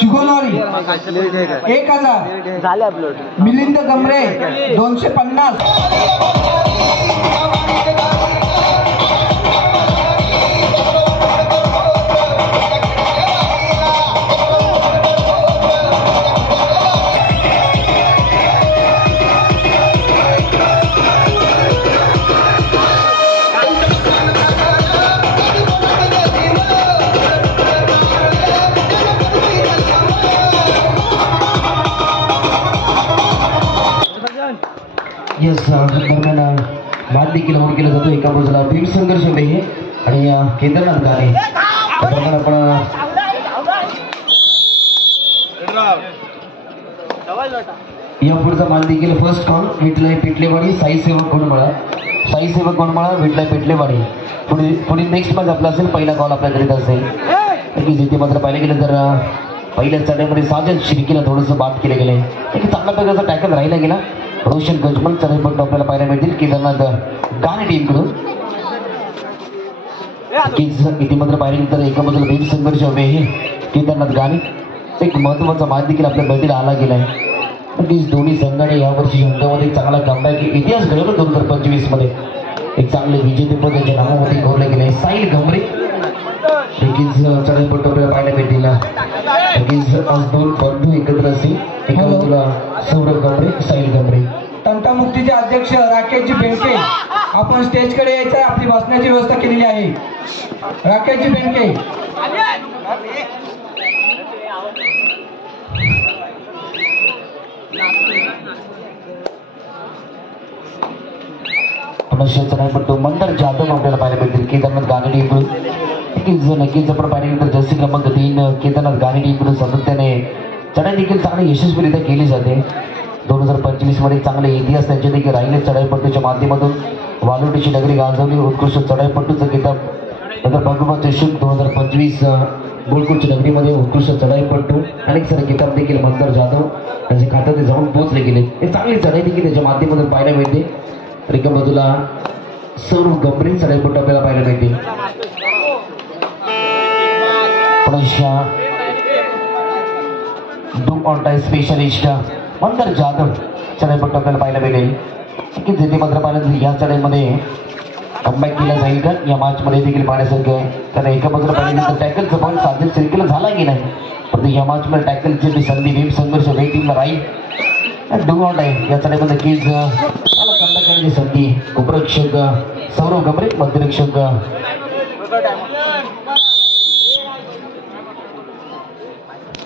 शिगोनवारी 1000, मिलिंद गमरे 250, दरम्यान भात देखील ओढ केला जातो. एका बाजूला भीम संघर्ष आहे आणि केदारनाथ गाणे दरम्यान आपण या पुढचा मान देखील फर्स्ट कॉल विठलाई पेटलेवाडी साईसेवक गोंडमाळा विठलाई पेटलेवाडी. पुढे नेक्स्ट मॅच आपला असेल. पहिला कॉल आपल्या करीत असेल की जिथे मात्र पाहिलं गेलं तर पहिल्या चढाईमध्ये साजन शिर्कीला थोडंसं बाद केलं गेलं आहे. एक चांगल्या प्रकारचा टॅकल राहिला गेला. रोशन गजमल चढाईपट्टू आपल्याला पाहायला मिळतील केदारनाथ गाणे टीमकडून. इथे मात्र पाहिलं तर एका बाजूला भीम संघर्ष आहे केदारनाथ गाणे. एक महत्त्वाचा मात देखील आपल्या भेटीला आला गेला आहे. दोन्ही संघाने यावर्षी युद्धामध्ये चांगला कमबॅक इतिहास घडवला. 2025 मध्ये एक चांगले विजेतेपद त्याच्या नावामध्ये घोरले गेले. साहिल गमरे चढाईपट्टू आपल्याला पाहायला भेटतील. आज दोन बंधू एकत्र असतील. एका बाजूला सौरभ गमरे साहिल गमरे. तंटामुक्तीचे अध्यक्ष राकेशजी बेंके आपण स्टेजकडे यायचं आहे. आपली बसण्याची व्यवस्था केलेली आहे. राकेशजी बेंके चढाईपट्टू मंदार जाधव आपल्याला पाहायला मिळतील केदारनाथ गाणे टीमकडून. नक्कीच आपण पाहिलं तर जर्सी क्रमांक 3 केदारनाथ गाणे टीमकडून सातत्याने चढाई देखील चांगली यशस्वीरित्या केली जाते. 2025 मध्ये चांगले इतिहास त्यांचे देखील राहिले. चढाईपट्टूच्या माध्यमातून वालोटीची नगरी गाजवली. उत्कृष्ट चढाईपट्टूचा किताब नंतर भगवा चषक 2025 गोलकोटच्या नगरीमध्ये उत्कृष्ट चढाईपट्टू अनेक सारे किताब देखील मंदार जाधव त्यांच्या खात्यात जाऊन पोहोचले गेले. हे चांगली चढाई देखील त्याच्या माध्यमातून पाहायला मिळते. एका बाजूला सौरभ गमरे चढाईपट्टू आपल्याला पाहायला मिळते. Do or die specialist Mandar Jadhav चढाईपट्टू आपल्याला पाहायला मिळेल की जिथे मात्र पाहिलं या चढाईमध्ये कमबॅक केला जाईल का या मॅचमध्ये देखील पाहण्यासारखं आहे. कारण एका बाजूला पाहिलं तर टॅकलचा पॉईंट साजन शिर्कीला झाला की नाही, परंतु या मॅचमध्ये टॅकलची संधी भीम संघर्ष वेग टीमला राहील. डू ऑन टाय या चढाईमध्ये नक्कीच करण्याची संधी. उपरक्षक सौरभ गमरे मध्यरक्षक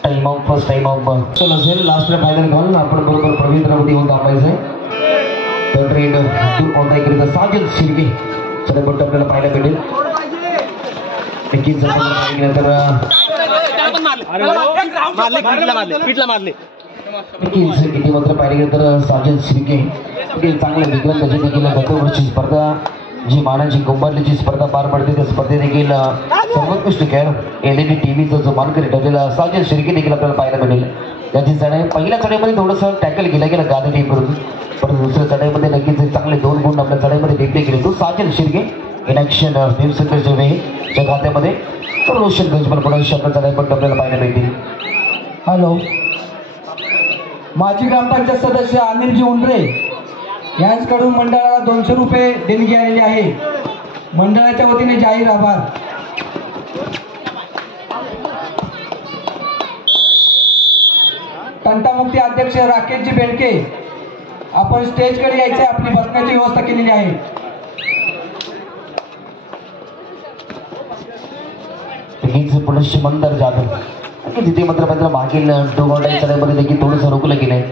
time of first time of असेल. लास्टला फायनल कॉल आपण बरोबर पवित्रामध्ये येऊन थांबायचं आहे. तर ट्रेड डू ऑन टाय करिता साजन शिर्के चढाईपट्टू आपल्याला पाहायला भेटेल. नक्कीच किती मात्र पाहिलं गेलं तर साजन शिर्के चांगले विक्रम त्याची देखील गतवर्षी स्पर्धा जी मानाची कुंभारलीची स्पर्धा पार पडते त्या स्पर्धे देखील सर्वोत्कृष्ट खेळ LED TVचा जो मानकरी ठरलेला साजन शिर्के देखील आपल्याला पाहायला मिळेल. त्याची चढाई पहिल्या चढाईमध्ये थोडंसं टॅकल केला गेला गादी टीमकडून, पण दुसऱ्या चढाईमध्ये नक्कीच चांगले 2 गुण आपल्या चढाईमध्ये देखले गेले. तो साजन शिर्के इन ॲक्शन भीम संघर्ष वेच्या खात्यामध्ये. तर रोशन गजमल पुढे आपल्या चढाईपट्टू आपल्याला पाहायला मिळतील. हॅलो, माजी ग्रामपंचायत सदस्य अनिलजी उंडरे यांच्याकडून मंडळाला 200 रुपये देणगी आलेली आहे. मंडळाच्या वतीने जाहीर आभार. तंटामुक्ती अध्यक्ष राकेशजी बेंके आपण स्टेजकडे यायचे. आपली बसण्याची व्यवस्था केलेली आहे. पुनश्च मंदार जाधव तिथे मात्र मात्र मागील डोंगरच्या चढाईमध्ये देखील थोडंसं रोखलं गेलं आहे.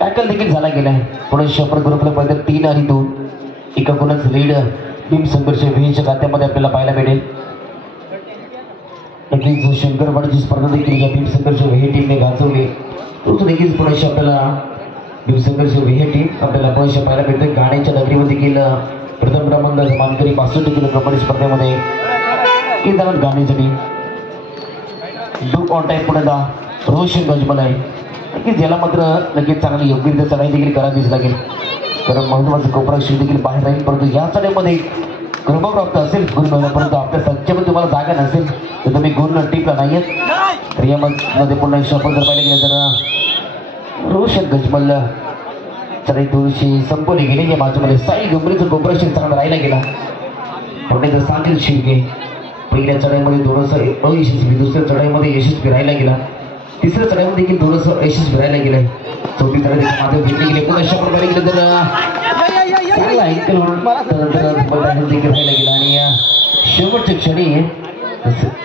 टॅकल देखील झाला गेला आहे. पुनश्च आपण ग्रुपला पाहिजे 3 आणि 2 एका गुणाच लीड भीम संघर्ष वेच्या खात्यामध्ये आपल्याला पाहायला मिळेल. नक्कीच शंकरवाडीची स्पर्धा देखील या भीम संघर्ष वेहे टीमने गाजवली. तोच देखील पुनश्च आपल्याला भीम संघर्ष वेहे टीम आपल्याला पुनश्च पाहायला मिळते. गाण्याच्या नगरीमध्ये देखील प्रथम क्रमांकाचा मानकरी 65 किलो कबड्डी स्पर्धेमध्ये केदारनाथ गाण्यासाठी डू ऑन टाईम पुढे रोशन गजमल आहे की ज्याला मात्र नक्कीच चांगली योग्यरित्या चढाई देखील करावीच लागेल. कारण महत्त्वाचं कोपरा देखील बाहेर राहील. परंतु या चढाईमध्ये कृपाप्राप्त असेल गुण मिळवणं, परंतु आपल्या संचमध्ये तुम्हाला जागा नसेल तर तुम्ही गुण टिपला नाहीयेत. तर यामध्ये पुन्हा एक शॉपर जर पाहिलं गेलं तर रोशन गजमल चढाई थोडीशी संपवली गेली. या माझ्यामध्ये साई गंभीरचं कोपरेशन चांगला राहिला गेला. पुढे तर साजिद शिर्के पहिल्या चढाईमध्ये थोडंसं अयशस्वी, दुसऱ्या चढाईमध्ये यशस्वी राहिला गेला, तिसऱ्या चढाईमध्ये देखील थोडंसं यशस्वी राहिला गेलाय. चौथी चढाई माधव घेतली गेली. पुन्हा शॉपर पाहिलं गेलं तर चांगला ऐकल देखील राहिला गेला. आणि शेवटच्या क्षणी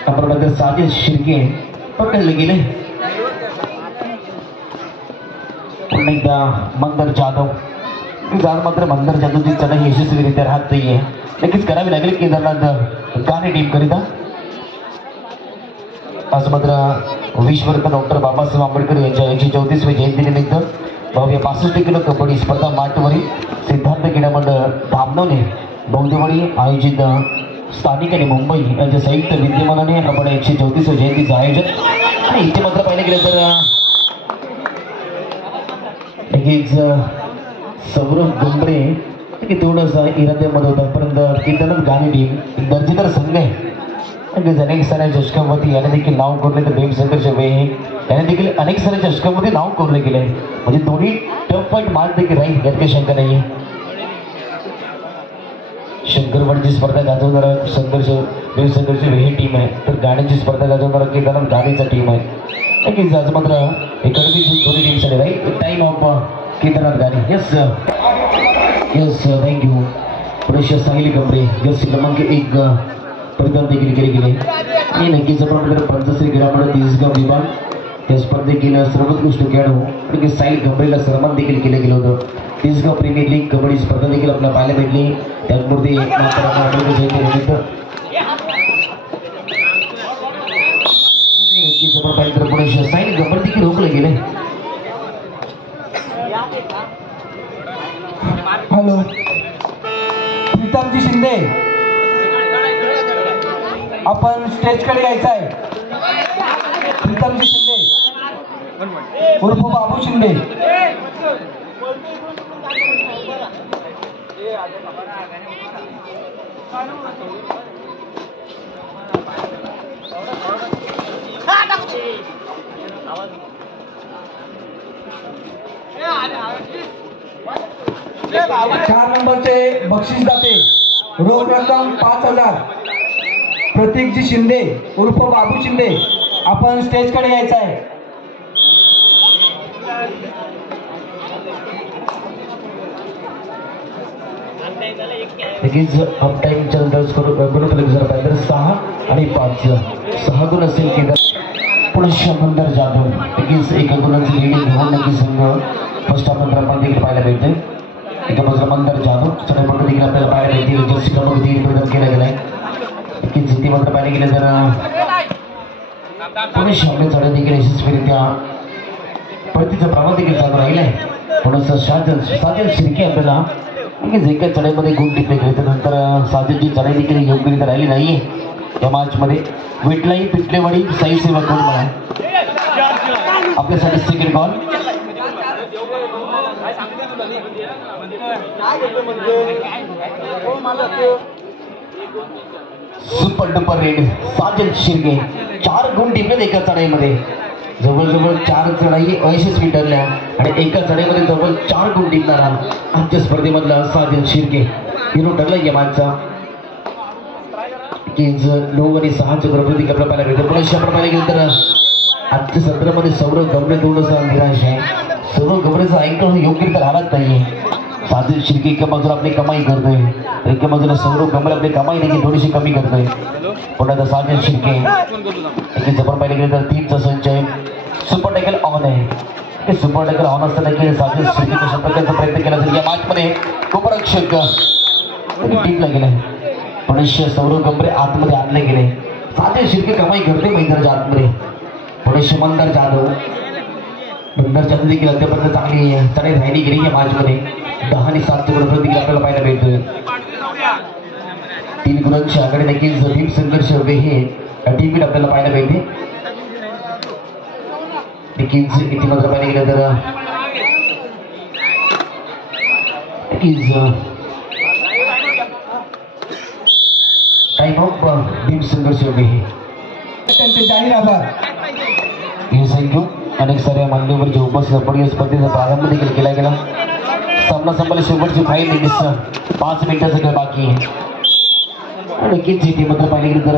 आपण साजिद शिर्के पकडले गेले. पुन्हा एकदा मंदर जाधव मात्र मंदर जाधवची चढाई यशस्वीरित्या राहत नाहीये. नक्कीच करावी लागेल केदारनाथ गाणे टीम करिता. आज मात्र विश्वरत्न डॉक्टर बाबासाहेब आंबेडकर यांच्या 134वी जयंतीनिमित्त भव्य 65 किलो कबड्डी स्पर्धा माटवरील सिद्धार्थ क्रीडा मंडळ धामणवणे बौद्धवाडी आयोजित स्थानिक आणि मुंबई यांच्या संयुक्त विद्यमानाने आपण 134वी जयंतीचं आयोजन. आणि इथे मात्र पाहिलं गेलं तर लगेच सौरभ गंभरे की थोडासा इराद्यामध्ये होता, परंतु केदारनाथ गाणे टीम एक दर्जेदार संघ आहे. अनेक साऱ्या चषकांवरती याने देखील नाव कोरले. तर भीमशंकर वेहे याने देखील अनेक साऱ्या चषकांमध्ये नाव कोरले गेले. म्हणजे दोन्ही टफ फाईट मार्क देखील राहील यात काही शंका नाही. शंकरवाडीची स्पर्धा गाजवणारा भीमशंकर वेहे टीम आहे, तर गाण्याची स्पर्धा गाजवणारा केदारनाथ गाणेचा टीम आहे. नक्कीच आज मात्र एकडमी दोन्ही टीमसाठी राहील. टाइम ऑफ केदारनाथ गाणे. Yes yes thank you. पुढे साहिल गंभरे जर्सी क्रमांक 1 परिधान देखील केले गेले. आणि नक्कीच आपण पंचश्री क्रीडा मंडळ तिसगाव विभाग या स्पर्धेतील सर्वोत्कृष्ट खेळाडू म्हणजे साहिल गंभरेला सन्मान देखील केलं गेलं होतं. तिसगाव प्रीमियर लीग कबड्डी स्पर्धा देखील आपल्याला पाहायला भेटली. त्याचमुळे जयंतीनिमित्त नक्कीच आपण पाहिलं तर पुढे साहिल गंभरे देखील रोखले गेले. हॅलो प्रीतमजी शिंदे, आपण स्टेजकडे यायचं आहे. प्रीतमजी शिंदे उर्फ बाबू शिंदे. चार नंबरचे बक्षीस दाते रोख रक्कम 5000 प्रतीकजी शिंदे उर्फ बाबू शिंदे, आपण स्टेजकडे यायचं आहे. लगेच अप टाइम चॅलेंज करू जर पाहिजे तर 6 आणि 5 6 गुण असेल केदार. पुढे मंदर जाधव लगेच 1 गुणाची लिडिंग घेऊन नक्की संघ फर्स्ट हाफ नंतर आपण देखील पाहायला भेटते. एका बाजूला मंदर जाधव चढाई मंडळ देखील आपल्याला पाहायला भेटते. जर्सी क्रमांक 3 परिधान केला गेलाय. नक्कीच जिथे मात्र पाहायला गेलं तर पुणे शहरात चढाई देखील यशस्वीरित्या परतीचं प्रमाण देखील चालू राहिलंय. थोडंसं साजिद शिर्के आपल्याला नक्कीच एका चढाईमध्ये गुण टिपले गेले. त्यानंतर साजिदची चढाई देखील योग्यरित्या राहिली नाहीये या मॅचमध्ये. विटलाई पिटलेवाडी साई सेवा कोण म्हणा आपल्यासाठी second call. Super duper red Sajid Shirke 4 गुण टिपले एका चढाईमध्ये. जवळजवळ 4 चढाई अयशस्वी ठरल्या आणि एका चढाईमध्ये जवळ 4 गुण टिपणारा आजच्या स्पर्धेमधला साजिद शिर्के हिरो ठरला या माणसा. की 9 आणि 6चं प्रकृती आपल्याला पाहायला भेटतं. पुढे शंभर पाहायला गेलं तर आजच्या सत्रामध्ये सौरभ गंभरे थोडंसं निराश आहे. सौरभ गंभरेचा ऐकणं योग्यरित्या राहत नाहीये. साजिद शिर्के एका बाजूला आपली कमाई करतोय, एका बाजूला सौरभ गंभरे आपली कमाई देखील थोडीशी कमी करतोय. पुन्हा साजिद शिर्के जबर पाहिलं गेलं तर 3चा संच आहे. सुपर टॅकल ऑन आहे. सुपर टॅकल ऑन असताना की साजिद शिर्के कशा प्रकारचा प्रयत्न केला असेल या मॅचमध्ये उपरक्षक टीमला गेलाय. पण सौरभ गंभरे आतमध्ये आणले गेले. साजिद शिर्के कमाई करते मैदानाच्या आतमध्ये. पुढे मंदर जाधव देखील अद्यापर्यंत चांगली चढाई राहिली गेली या मॅचमध्ये. 10 आणि 7चं गुण देखील आपल्याला पाहायला भेटतोय. 3 गुणांच्या आकडे नक्कीच भीमशंकर वेहे टीम आपल्याला पाहायला भेटते. नक्कीच इथे मात्र पाहायला गेलं तर नक्कीच टाइम ऑफ भीम संघर्ष योगी त्यांचे जाहीर आभार. थँक्यू. अनेक साऱ्या मान्यवरच्या उपस्थित आपण या स्पर्धेचा प्रारंभ देखील केला गेला. सामना संपला शेवटची 5 मिनिट्स 5 मिनिटाचं खेळ बाकी आहे. नक्कीच इथे मात्र पाहिजे गेलं तर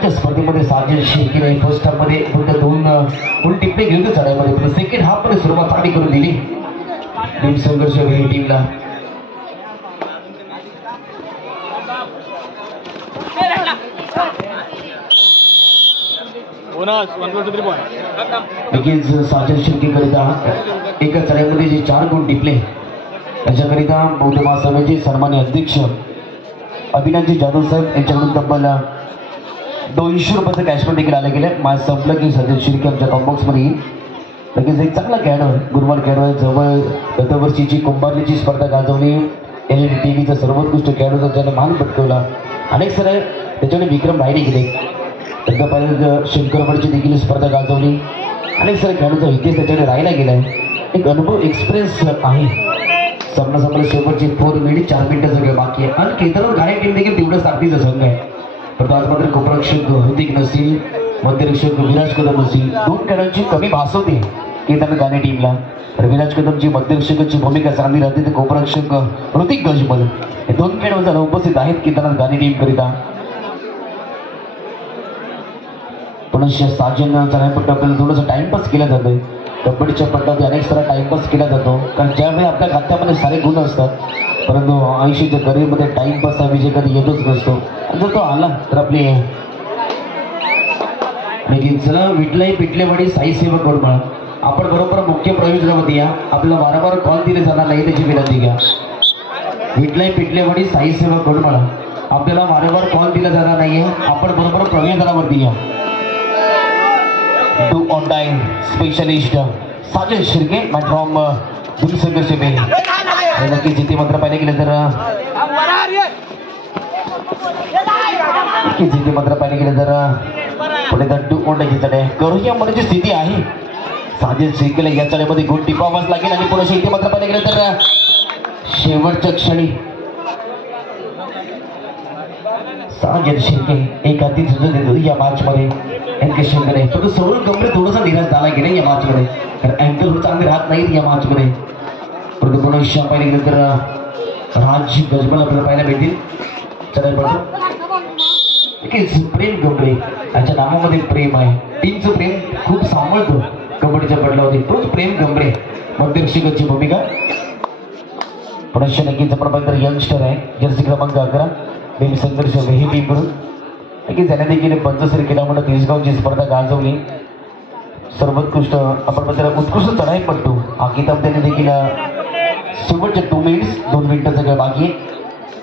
त्या स्पर्धेमध्ये साजिद शेरकीने फर्स्ट हाफमध्ये फक्त दोन टिप्पे घेऊन चढाईमध्ये पण सेकंड हाफमध्ये सुरुवात चांगली करून दिली भीम संघर्ष योगी टीमला. नक्कीच साजिद शेरकीकरिता एका चढाईमध्ये जे 4 गुण टिपले त्याच्याकरिता बौद्ध महासभेचे सन्मान्य अध्यक्ष अभिनंदजी जाधव साहेब यांच्याकडून तब्बल 200 रुपयाचं कॅशबॅक देखील आलं गेलं. माझं संपलं की साजिद शेरकी आमच्या कॉम्बॉक्समध्ये येईल. लगेच एक चांगला खेळाडू आहे, गुरुवार खेळाडू आहे. जवळ गतवर्षीची कुंभारलीची स्पर्धा गाजवली. LED TV सर्वोत्कृष्ट खेळाडूचा त्याने मान पटकवला. अनेक सर त्याच्याने विक्रम बाहेर गेले. एकदा पाहिजे शंकरगडची देखील स्पर्धा गाजवली. अनेक सर खेळाडूचा इतिहास त्याच्याने राहायला गेला आहे. एक अनुभव एक्सपिरियन्स आहे. सामना संपला शेवटची 4 मिनिट 4 मिनिटाचं खेळ बाकी आहे. आणि केदारनाथ गाणे टीम देखील तेवढं साथीचा संघ आहे. परंतु आज मात्र कोपरक्षक हृतिक नसतील, मध्यरक्षक विराज कदम नसतील. 2 खेळांची कमी भासवते केदारनाथ गाणे टीमला. तर विराज कदमची मध्यरक्षकाची भूमिका चांगली राहते तर कोपरक्षक हृतिक गजमल हे 2 खेळाडू उपस्थित आहेत केदारनाथ गाणे टीम करिता. पुनश्च साजन चढाईपट्टी आपल्याला थोडंसं टाइमपास केला जातोय. कबड्डीच्या पट्ट्यामध्ये अनेक सारा टाइमपास केला जातो कारण ज्यावेळी आपल्या खात्यामध्ये सारे गुण असतात परंतु आयुष्याच्या करिअरमध्ये टाइमपास हा विषय कधी येतच नसतो. जर तो आला तर आपली चला विठलाई पिटलेवाडी साई सेवा कोडमाळ आपण बरोबर मुख्य प्रवेशद्वारामध्ये या. आपल्याला वारंवार कॉल दिले जाणार नाही त्याची विनंती घ्या. विठलाई पिटलेवाडी साई सेवा कोडमाळ आपल्याला वारंवार कॉल दिला जाणार नाहीये. आपण बरोबर प्रवेशद्वारावरती या. Do or die specialist Sajid Sherki from Bhim Sangharsh Yogi. नक्कीच इथे मात्र पाहिजे गेलं तर पुढे तर डू ऑन टाइम चढाई करूया म्हणण्याची स्थिती आहे. साजिद शेरकीला या चढाईमध्ये गुण टिपावाच लागेल आणि पुढे इथे मात्र पाहिजे गेलं तर शेवटच्या क्षणी साजिद शेरकी एक हाती झुंज देतो या मॅच मध्ये. शंकर तो सौरभ गंभीर थोडासा निराश झाला की नाही या मॅच मध्ये कारण अँकल चांगले राहत नाहीत या मॅच मध्ये. परंतु पुन्हा पाहिजे गेलं तर राज गजबल आपल्याला पाहायला भेटतील. चढाई पडतो प्रेम गंभीर याच्या नावामध्ये प्रेम आहे. टीमचं प्रेम खूप सांभाळतो कबड्डीच्या पडल्यावरती तोच प्रेम गंभीर मध्यरक्षकाची भूमिका. पुनश्च नक्कीच आपण पाहिजे यंगस्टर आहे जर्सी क्रमांक 11 भीम संघर्ष ही टीम कडून नक्कीच त्याने देखील 75 किलोमीटर तिसगावची स्पर्धा गाजवली. सर्वोत्कृष्ट आपण त्याला उत्कृष्ट चढाईपट्टू हा किताब त्याने देखील शेवटच्या 2 मिनिट्स 2 मिनिटाचा खेळ बाकी आहे.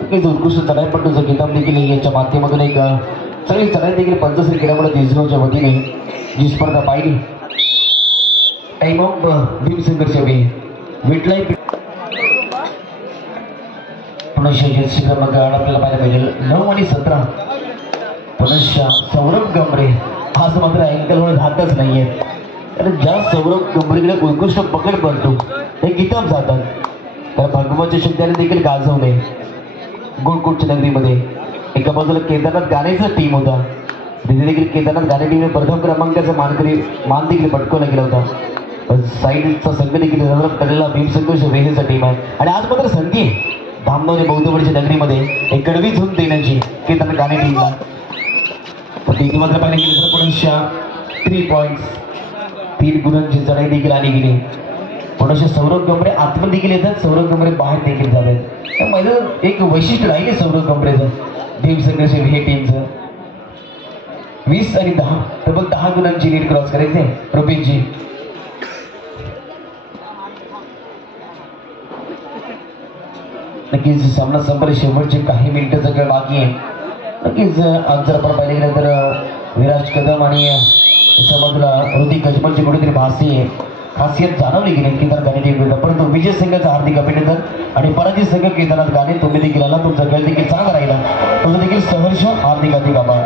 नक्कीच उत्कृष्ट चढाईपट्टूचा किताब देखील याच्या माध्यमातून एक चांगली चढाई देखील 75 किलोमीटर तिसगावच्या वतीने जी स्पर्धा पाहिली. टाइम ऑफ भीम संघर्ष योगी विठलाई पुनश्च क्रमांक 8 आपल्याला पाहायला पाहिजे 9 आणि 17. पुनश्च सौरभ गंभीर आज मात्र अँकलवर राहतच नाहीये. कारण ज्या सौरभ गंभीरकडे उत्कृष्ट पकड पडतो ते किताब जातात. तर भगवानच्या शब्दाने देखील गाजवणे गोलकोटच्या नगरीमध्ये एका बाजूला केदारनाथ गाणेचा टीम होता तिथे देखील केदारनाथ गाणे टीमने प्रथम क्रमांकाचा मान देखील पटकवला गेला होता. साईडचा संघ देखील डेव्हलप केलेला भीम संघर्ष वेगळीचा टीम आहे आणि आज मात्र संधी धामणोरी बौद्धवाडीच्या नगरीमध्ये एक कडवी झूम देण्याची केदारनाथ गाणे टीमला. तिथे मात्र पाहिजे गेले तर पुनश्च 3 पॉईंट्स 3 गुणांची चढाई देखील आली गेली. पुनश्च सौरभ गंभीर आतमध्ये देखील येतात सौरभ गंभीर बाहेर देखील जातात. माझं एक वैशिष्ट्य राहिले सौरभ गंभीरचं भीम संघर्ष हे टीमचं 20 आणि 10 तब्बल 10 गुणांची लीड क्रॉस करायचे रुपीजी. नक्कीच सामना संपला शेवटचे काही मिनिटाचा खेळ बाकी आहे. नक्कीच जर आपण पाहिजे गेलं तर विराज कदम आणि बाजूला हृतिक गजमलची कुठेतरी खासियत जाणवली गेली केदारनाथ गाणे टीम. परंतु विजय संघाचं हार्दिक अभिनंदन आणि पराजित संघ केदारनाथ गाणे तुम्ही देखील आला तुमचा खेळ देखील चांगला राहिला तुमचा देखील सहर्ष हार्दिक आभार.